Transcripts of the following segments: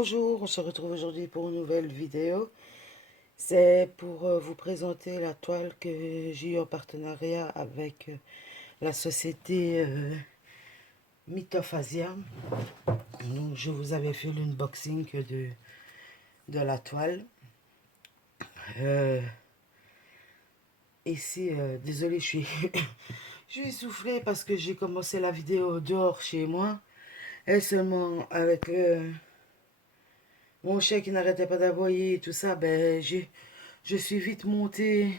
Bonjour, on se retrouve aujourd'hui pour une nouvelle vidéo. C'est pour vous présenter la toile que j'ai eue en partenariat avec la société Mythophasia. Donc, je vous avais fait l'unboxing de la toile. Euh, Ici, désolé, je suis, je suis essoufflée parce que j'ai commencé la vidéo dehors chez moi. Et seulement avec mon chien qui n'arrêtait pas d'aboyer et tout ça, je suis vite montée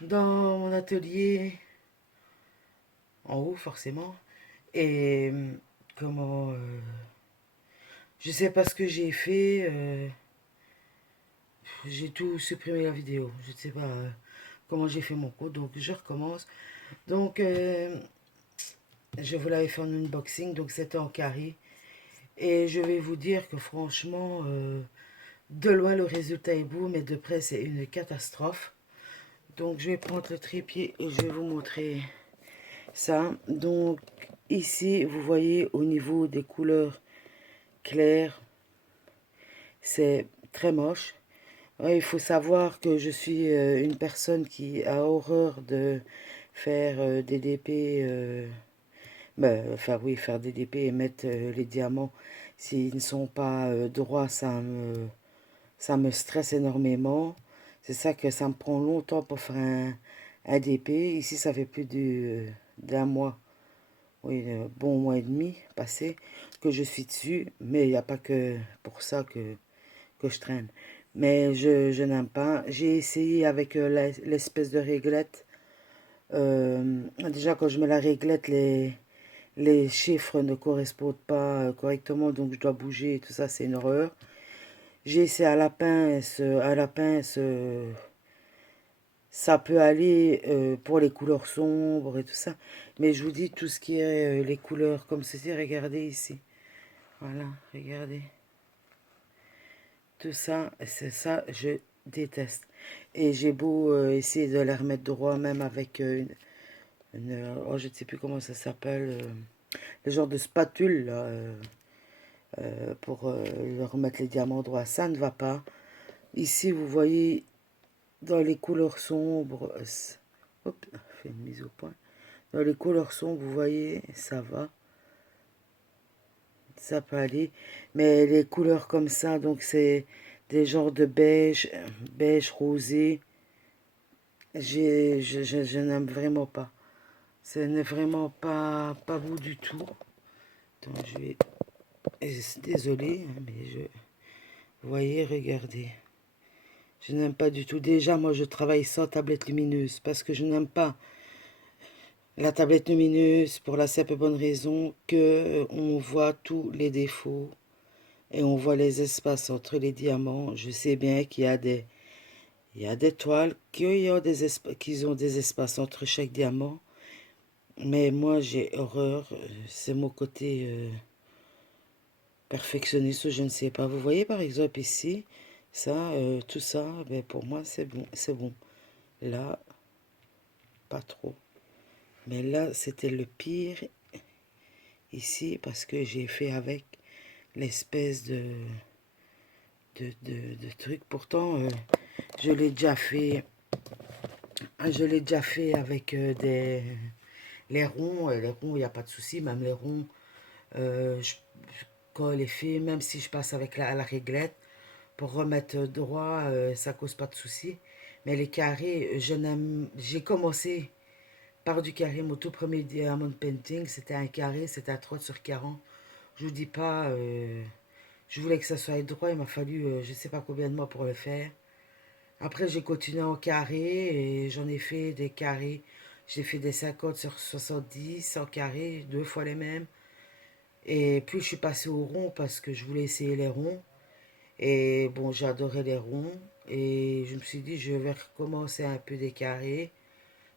dans mon atelier, en haut forcément. Et comment... je sais pas ce que j'ai fait. J'ai tout supprimé la vidéo. Je ne sais pas comment j'ai fait mon coup. Donc je recommence. Donc je vous l'avais fait en unboxing. Donc c'était en carré. Et je vais vous dire que franchement, de loin le résultat est beau. Mais de près c'est une catastrophe. Donc je vais prendre le trépied et je vais vous montrer ça. Donc ici vous voyez au niveau des couleurs claires, c'est très moche. Ouais, il faut savoir que je suis une personne qui a horreur de faire des DP, enfin oui, faire des DP et mettre les diamants s'ils ne sont pas droits, ça me stresse énormément. C'est ça que ça me prend longtemps pour faire un DP. Ici, ça fait plus d'un mois, oui, bon mois et demi passé que je suis dessus, mais il n'y a pas que pour ça que je traîne. Mais je n'aime pas. J'ai essayé avec l'espèce de réglette. Déjà, quand je mets la réglette, les chiffres ne correspondent pas correctement, donc je dois bouger et tout ça, c'est une horreur. J'ai essayé à la pince, ça peut aller pour les couleurs sombres et tout ça. Mais je vous dis, tout ce qui est les couleurs comme ceci, regardez ici. Voilà, regardez. Tout ça, c'est ça, je déteste. Et j'ai beau essayer de les remettre droit, même avec oh, je ne sais plus comment ça s'appelle, le genre de spatule, là, pour leur remettre les diamants droits. Ça ne va pas. Ici, vous voyez, dans les couleurs sombres, hop, fait une mise au point. Dans les couleurs sombres, vous voyez, ça va. Ça peut aller. Mais les couleurs comme ça, donc c'est des genres de beige, beige rosé. Je n'aime vraiment pas. Ce n'est vraiment pas beau du tout. Donc je vais... Désolé, hein, mais je... Vous voyez, regardez. Je n'aime pas du tout. Déjà, moi, je travaille sans tablette lumineuse parce que je n'aime pas la tablette lumineuse pour la simple et bonne raison que on voit tous les défauts et on voit les espaces entre les diamants. Je sais bien qu'il y a des toiles qui ont des espaces entre chaque diamant. Mais moi, j'ai horreur. C'est mon côté perfectionniste ou je ne sais pas. Vous voyez, par exemple, ici, ça, tout ça, ben, pour moi, c'est bon. C'est bon. Là, pas trop. Mais là, c'était le pire ici parce que j'ai fait avec l'espèce de truc. Pourtant, je l'ai déjà fait. Je l'ai déjà fait avec les ronds. Les ronds, il n'y a pas de souci. Même les ronds, euh, je, quand les fait, même si je passe avec la réglette, pour remettre droit, ça cause pas de souci. Mais les carrés, je n'aime. J'ai commencé par du carré. Mon tout premier diamond painting, c'était un carré, c'était à 30 sur 40. Je vous dis pas, je voulais que ça soit droit. Il m'a fallu je sais pas combien de mois pour le faire. Après, j'ai continué en carré et j'en ai fait des carrés. J'ai fait des 50 sur 70 en carré, deux fois les mêmes. Et puis, je suis passée au rond parce que je voulais essayer les ronds. Et bon, j'adorais les ronds. Et je me suis dit, je vais recommencer un peu des carrés.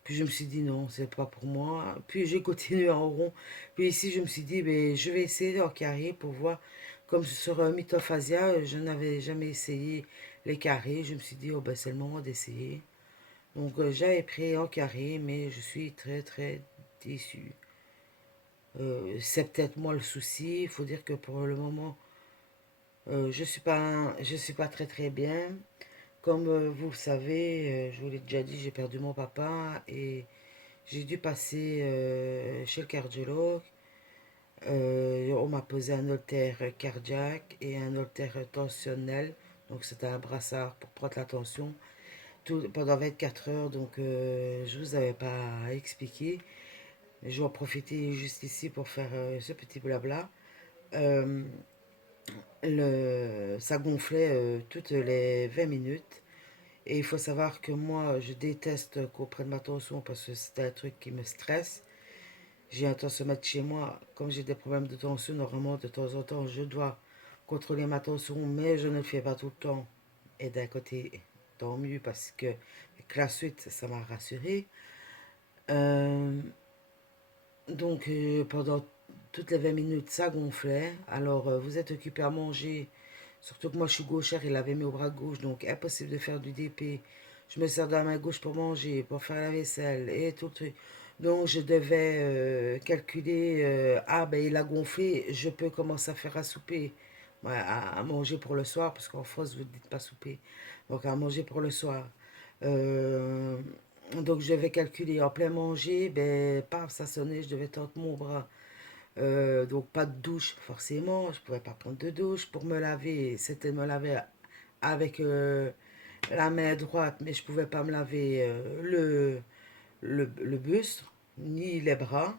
Puis je me suis dit, non, c'est pas pour moi. Puis j'ai continué en rond. Puis ici, je me suis dit, ben, je vais essayer en carré pour voir. Comme sur Mythophasia, je n'avais jamais essayé les carrés. Je me suis dit, oh, ben, c'est le moment d'essayer. Donc j'avais pris en carré, mais je suis très très déçue. C'est peut-être moi le souci. Il faut dire que pour le moment, Je suis pas très très bien. Comme vous le savez, je vous l'ai déjà dit, j'ai perdu mon papa et j'ai dû passer chez le cardiologue. On m'a posé un holtère cardiaque et un holtère tensionnel. Donc c'était un brassard pour prendre la tension pendant 24 heures. Donc je vous avais pas expliqué. Je vais en profiter juste ici pour faire ce petit blabla. Euh, Ça gonflait toutes les 20 minutes. Et il faut savoir que moi, je déteste qu'on prenne ma tension parce que c'est un truc qui me stresse. J'ai un tensiomètre chez moi. Comme j'ai des problèmes de tension, normalement, de temps en temps, je dois contrôler ma tension, mais je ne le fais pas tout le temps. Et d'un côté, tant mieux parce que avec la suite, ça m'a rassuré. Euh, pendant toutes les 20 minutes, ça gonflait. Alors, vous êtes occupé à manger. Surtout que moi, je suis gauchère, il avait mis au bras gauche, donc impossible de faire du DP. Je me sers de la main gauche pour manger, pour faire la vaisselle et tout le truc. Donc, je devais calculer, ah ben il a gonflé, je peux commencer à faire à souper, ouais, à manger pour le soir, parce qu'en France, vous ne dites pas souper. Donc, à manger pour le soir. Euh, donc, je devais calculer en plein manger, ben, paf, ça sonnait, je devais tendre mon bras. Donc pas de douche forcément, je pouvais pas prendre de douche pour me laver, c'était de me laver avec la main droite, mais je pouvais pas me laver le buste ni les bras.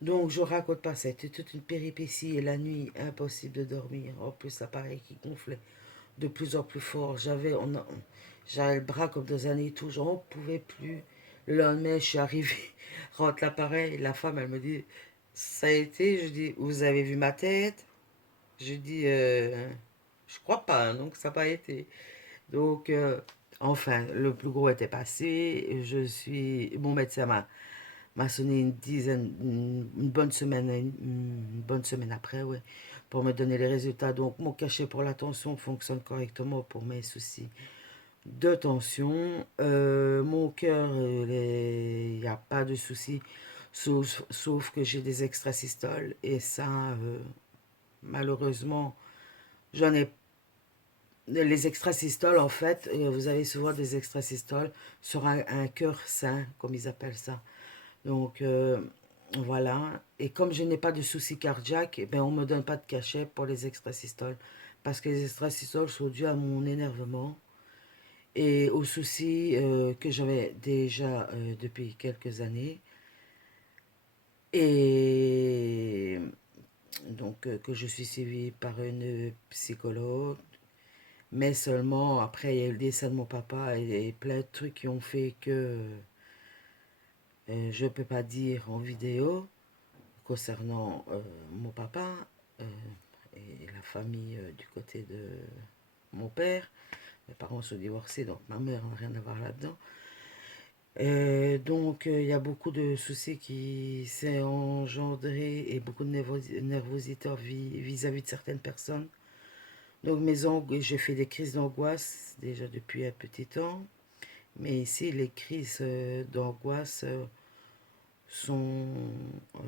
Donc je raconte pas, ça a été toute une péripétie et la nuit impossible de dormir. En plus l'appareil qui gonflait de plus en plus fort, j'avais le bras comme dans un étau, j'en pouvais plus. Le lendemain je suis arrivée, rentre l'appareil, la femme elle me dit ça a été, je dis, vous avez vu ma tête? Je dis, je crois pas, donc ça n'a pas été. Donc, enfin, le plus gros était passé. Mon médecin m'a sonné une bonne semaine, une bonne semaine après, ouais, pour me donner les résultats. Donc, mon cachet pour la tension fonctionne correctement pour mes soucis de tension. Mon cœur, il n'y a pas de souci, sauf que j'ai des extrasystoles. Et ça, malheureusement, j'en ai. Les extrasystoles, en fait, vous avez souvent des extrasystoles sur un cœur sain, comme ils appellent ça. Donc, voilà. Et comme je n'ai pas de soucis cardiaques, eh ben, on ne me donne pas de cachet pour les extrasystoles. Parce que les extrasystoles sont dus à mon énervement et aux soucis que j'avais déjà depuis quelques années. Et donc, que je suis suivie par une psychologue. Mais seulement, après, il y a eu le décès de mon papa et plein de trucs qui ont fait que je ne peux pas dire en vidéo concernant mon papa euh, et la famille du côté de mon père. Mes parents sont divorcés, donc ma mère n'a rien à voir là-dedans. Donc, il y a beaucoup de soucis qui s'est engendré et beaucoup de nervosité vis-à-vis de certaines personnes. Donc, j'ai fait des crises d'angoisse déjà depuis un petit temps. Mais ici, les crises d'angoisse sont euh,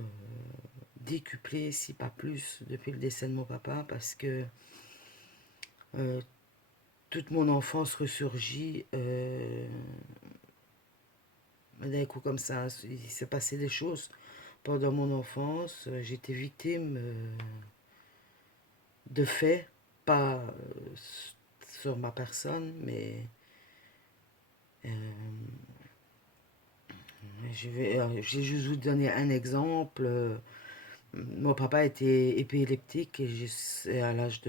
décuplées, si pas plus, depuis le décès de mon papa, parce que euh, toute mon enfance ressurgit d'un coup comme ça. Il s'est passé des choses pendant mon enfance. J'étais victime de faits, pas sur ma personne, mais euh, je vais juste vous donner un exemple. Mon papa était épileptique et à l'âge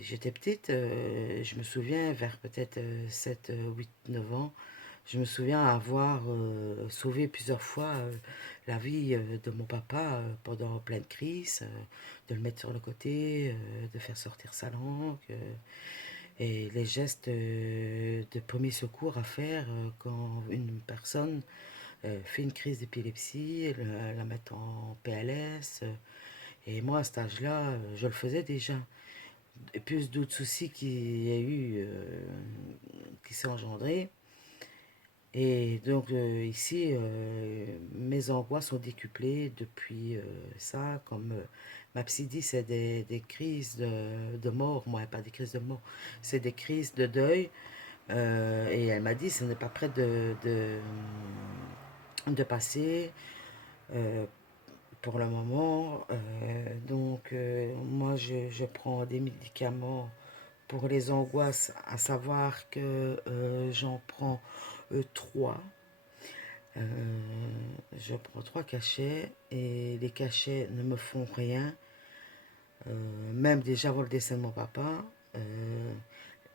j'étais petite, je me souviens vers peut-être 7, 8, 9 ans, je me souviens avoir sauvé plusieurs fois la vie de mon papa pendant pleine crise, de le mettre sur le côté, de faire sortir sa langue, et les gestes de premier secours à faire quand une personne fait une crise d'épilepsie, la mettre en PLS. Et moi, à cet âge-là, je le faisais déjà. Et plus d'autres soucis qu'il y a eu, qui s'est engendré. Et donc ici, mes angoisses sont décuplées depuis ça, comme Ma psy dit c'est des crises de mort, moi, pas des crises de mort, c'est des crises de deuil. Et elle m'a dit, ce n'est pas prêt de passer euh, pour le moment. Donc, moi, je prends des médicaments pour les angoisses, à savoir que j'en prends trois. Euh, je prends trois cachets et les cachets ne me font rien. Même déjà avant le décès de mon papa.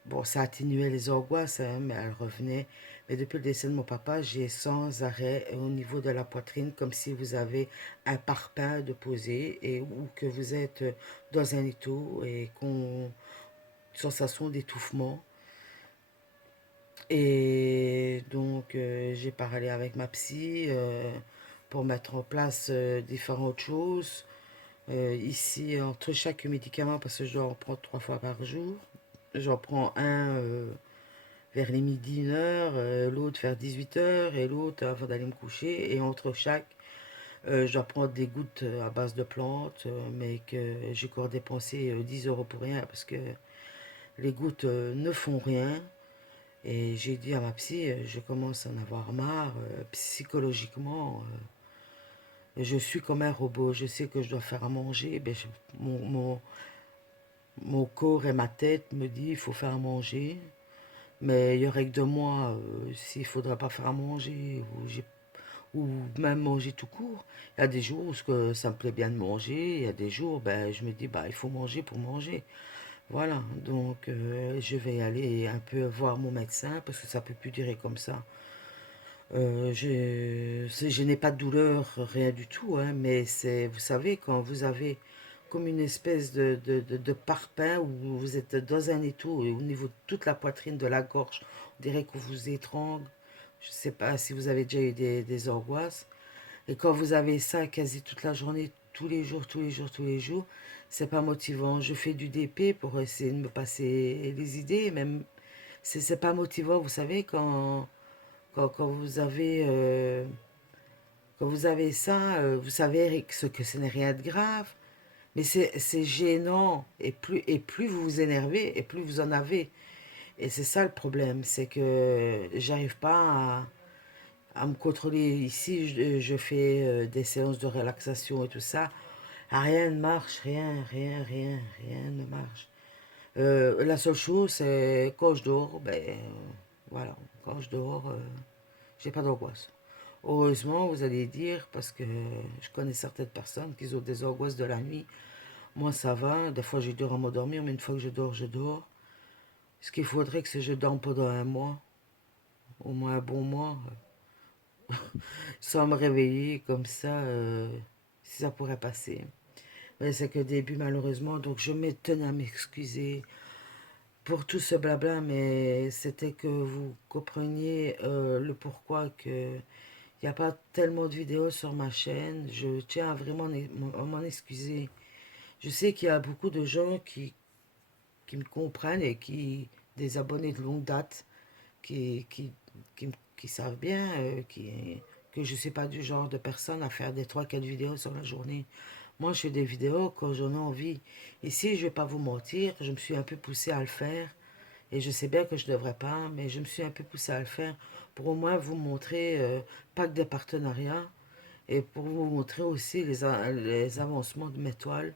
Bon, ça atténuait les angoisses, hein, mais elles revenaient. Mais depuis le décès de mon papa, j'ai sans arrêt au niveau de la poitrine, comme si vous avez un parpaing de poser et ou que vous êtes dans un étau et qu'on sensation d'étouffement. Et donc, j'ai parlé avec ma psy pour mettre en place différentes choses. Ici, entre chaque médicament, parce que je dois en prendre trois fois par jour, j'en prends un vers les midi, 1 heure, l'autre vers 18 h et l'autre avant d'aller me coucher. Et entre chaque, je dois prendre des gouttes à base de plantes, mais que j'ai encore dépensé 10 euros pour rien parce que les gouttes ne font rien. Et j'ai dit à ma psy, je commence à en avoir marre, psychologiquement. Je suis comme un robot, je sais que je dois faire à manger. Ben, mon corps et ma tête me disent il faut faire à manger. Mais il y aurait que de moi s'il ne faudrait pas faire à manger ou même manger tout court. Il y a des jours où ça me plaît bien de manger, il y a des jours ben, je me dis bah, il faut manger pour manger. Voilà, donc je vais aller un peu voir mon médecin parce que ça peut plus durer comme ça. Je n'ai pas de douleur, rien du tout, hein, mais c'est, vous savez, quand vous avez comme une espèce de parpaing où vous êtes dans un étau et au niveau de toute la poitrine, de la gorge, on dirait qu'on vous étrangle. Je ne sais pas si vous avez déjà eu des angoisses. Et quand vous avez ça quasi toute la journée, tous les jours, tous les jours, tous les jours, c'est pas motivant. Je fais du DP pour essayer de me passer les idées, même c'est pas motivant, vous savez, quand quand vous avez ça, vous savez que ce n'est rien de grave, mais c'est gênant. Et plus vous vous énervez, et plus vous en avez. Et c'est ça le problème, c'est que j'arrive pas à me contrôler. Ici, je fais des séances de relaxation et tout ça. Ah, rien ne marche, rien ne marche. La seule chose, c'est quand je dors, ben voilà, quand je dors, j'ai pas d'angoisse. Heureusement, vous allez dire, parce que je connais certaines personnes qui ont des angoisses de la nuit. Moi, ça va. Des fois, j'ai dur à m'endormir, mais une fois que je dors, je dors. Ce qu'il faudrait, que c'est que je dorme pendant un mois, au moins un bon mois, sans me réveiller comme ça, si ça pourrait passer. Mais c'est que début, malheureusement, donc je me tenais à m'excuser pour tout ce blabla, mais c'était que vous compreniez le pourquoi que il n'y a pas tellement de vidéos sur ma chaîne. Je tiens à vraiment à m'en excuser. Je sais qu'il y a beaucoup de gens qui me comprennent et des abonnés de longue date, qui, qui, qui savent bien que je ne suis pas du genre de personne à faire des trois quatre vidéos sur la journée. Moi, je fais des vidéos quand j'en ai envie. Ici, je ne vais pas vous mentir, je me suis un peu poussée à le faire. Et je sais bien que je ne devrais pas, mais je me suis un peu poussée à le faire pour au moins vous montrer, pas que des partenariats, et pour vous montrer aussi les avancements de mes toiles.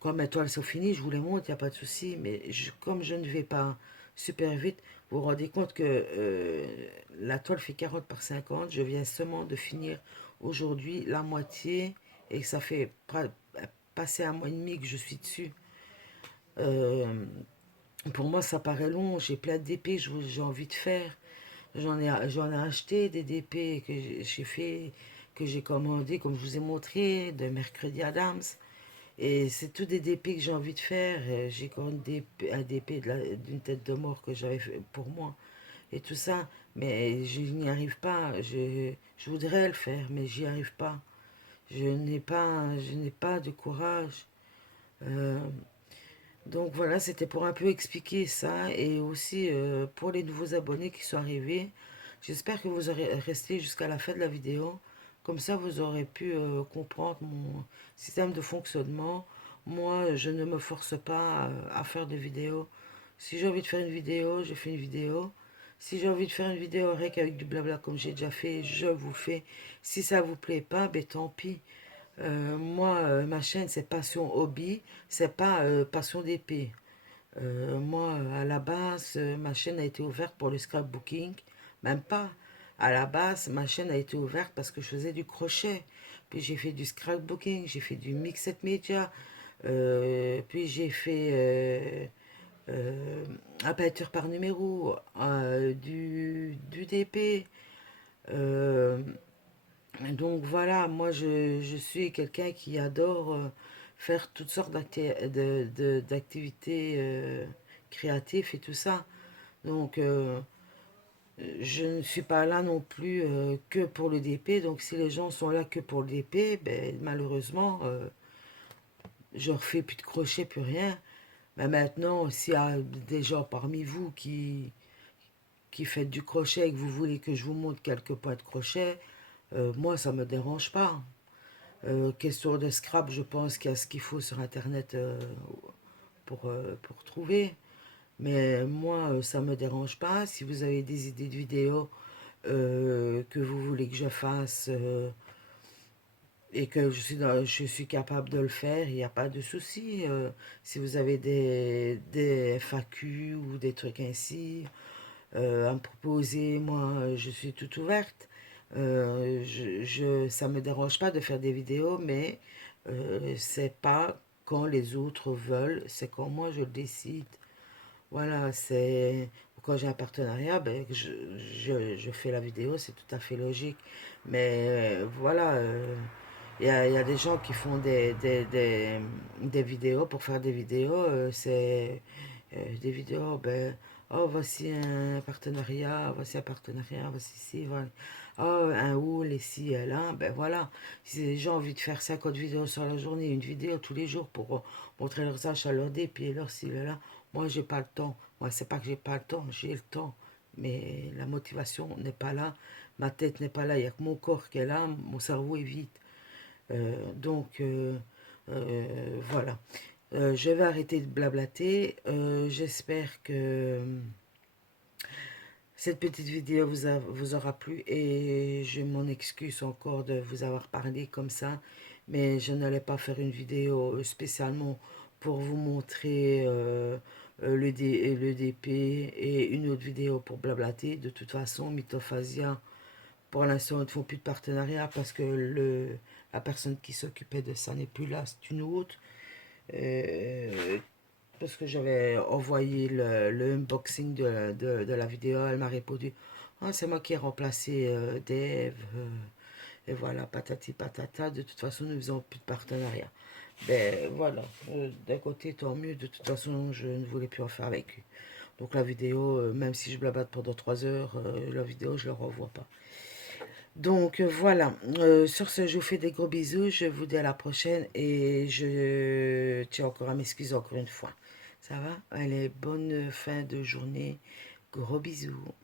Quand mes toiles sont finies, je vous les montre, il n'y a pas de souci, mais comme je ne vais pas super vite, vous vous rendez compte que la toile fait 40 par 50, je viens seulement de finir aujourd'hui la moitié, et que ça fait passer un mois et demi que je suis dessus. Euh, pour moi, ça paraît long. J'ai plein d'épées que j'ai envie de faire. J'en ai acheté des DP que j'ai fait, que j'ai commandé, comme je vous ai montré, de Mercredi Adams. Et c'est tout des DP que j'ai envie de faire. J'ai quand même un DP d'une tête de mort que j'avais fait pour moi. Et tout ça. Mais je n'y arrive pas. Je voudrais le faire, mais j'y arrive pas. Je n'ai pas de courage. Euh, donc voilà, c'était pour un peu expliquer ça et aussi pour les nouveaux abonnés qui sont arrivés. J'espère que vous aurez resté jusqu'à la fin de la vidéo. Comme ça, vous aurez pu comprendre mon système de fonctionnement. Moi, je ne me force pas à faire des vidéos. Si j'ai envie de faire une vidéo, je fais une vidéo. Si j'ai envie de faire une vidéo avec du blabla comme j'ai déjà fait, je vous fais. Si ça vous plaît pas, ben tant pis. Moi, ma chaîne, c'est Passion Hobby, c'est pas Passion d'épée. Moi, à la base, ma chaîne a été ouverte pour le scrapbooking. Même pas. À la base, ma chaîne a été ouverte parce que je faisais du crochet. Puis j'ai fait du scrapbooking, j'ai fait du mixed media. Puis j'ai fait la peinture par numéro, du DP. euh, donc voilà, moi je suis quelqu'un qui adore faire toutes sortes d'activités créatives et tout ça. Donc je ne suis pas là non plus que pour le DP. Donc si les gens sont là que pour le DP, ben, malheureusement, je refais plus de crochet, plus rien. Mais maintenant, s'il y a des gens parmi vous qui faites du crochet et que vous voulez que je vous montre quelques points de crochet, moi ça me dérange pas. Question de scrap, je pense qu'il y a ce qu'il faut sur Internet pour trouver. Mais moi, ça ne me dérange pas. Si vous avez des idées de vidéos que vous voulez que je fasse et que je suis capable de le faire, il n'y a pas de souci. Si vous avez des FAQ ou des trucs ainsi à me proposer, moi, je suis toute ouverte. Ça ne me dérange pas de faire des vidéos, mais c'est pas quand les autres veulent, c'est quand moi je le décide. Voilà, c'est quand j'ai un partenariat, ben, je fais la vidéo, c'est tout à fait logique. Mais voilà, il y a des gens qui font des vidéos pour faire des vidéos. C'est des vidéos, ben, oh, voici un partenariat, voici ci, voilà. Oh, un haul ici et là, ben voilà. Si les gens ont envie de faire 50 vidéos sur la journée, une vidéo tous les jours pour montrer leurs achats, leurs dépits, leurs ci, leurs là, moi, j'ai pas le temps. Moi, c'est pas que j'ai pas le temps, j'ai le temps. Mais la motivation n'est pas là, ma tête n'est pas là, il n'y a que mon corps qui est là, mon cerveau est vide. Donc, voilà. Je vais arrêter de blablater. J'espère que cette petite vidéo vous aura plu et je m'en excuse encore de vous avoir parlé comme ça. Mais je n'allais pas faire une vidéo spécialement pour vous montrer le DP et une autre vidéo pour blablater. De toute façon, Mythophasia, pour l'instant, ils ne font plus de partenariat parce que la personne qui s'occupait de ça n'est plus là, c'est une autre. Euh, Parce que j'avais envoyé le unboxing de la vidéo, elle m'a répondu, ah, c'est moi qui ai remplacé Dave, et voilà, patati patata, de toute façon, nous faisons plus de partenariat. Ben voilà, d'un côté, tant mieux, de toute façon, je ne voulais plus en faire avec lui. Donc la vidéo, même si je blabate pendant 3 heures, la vidéo, je ne la revois pas. Donc voilà, sur ce, je vous fais des gros bisous, je vous dis à la prochaine et je tiens encore à m'excuser encore une fois. Ça va? Allez, bonne fin de journée, gros bisous.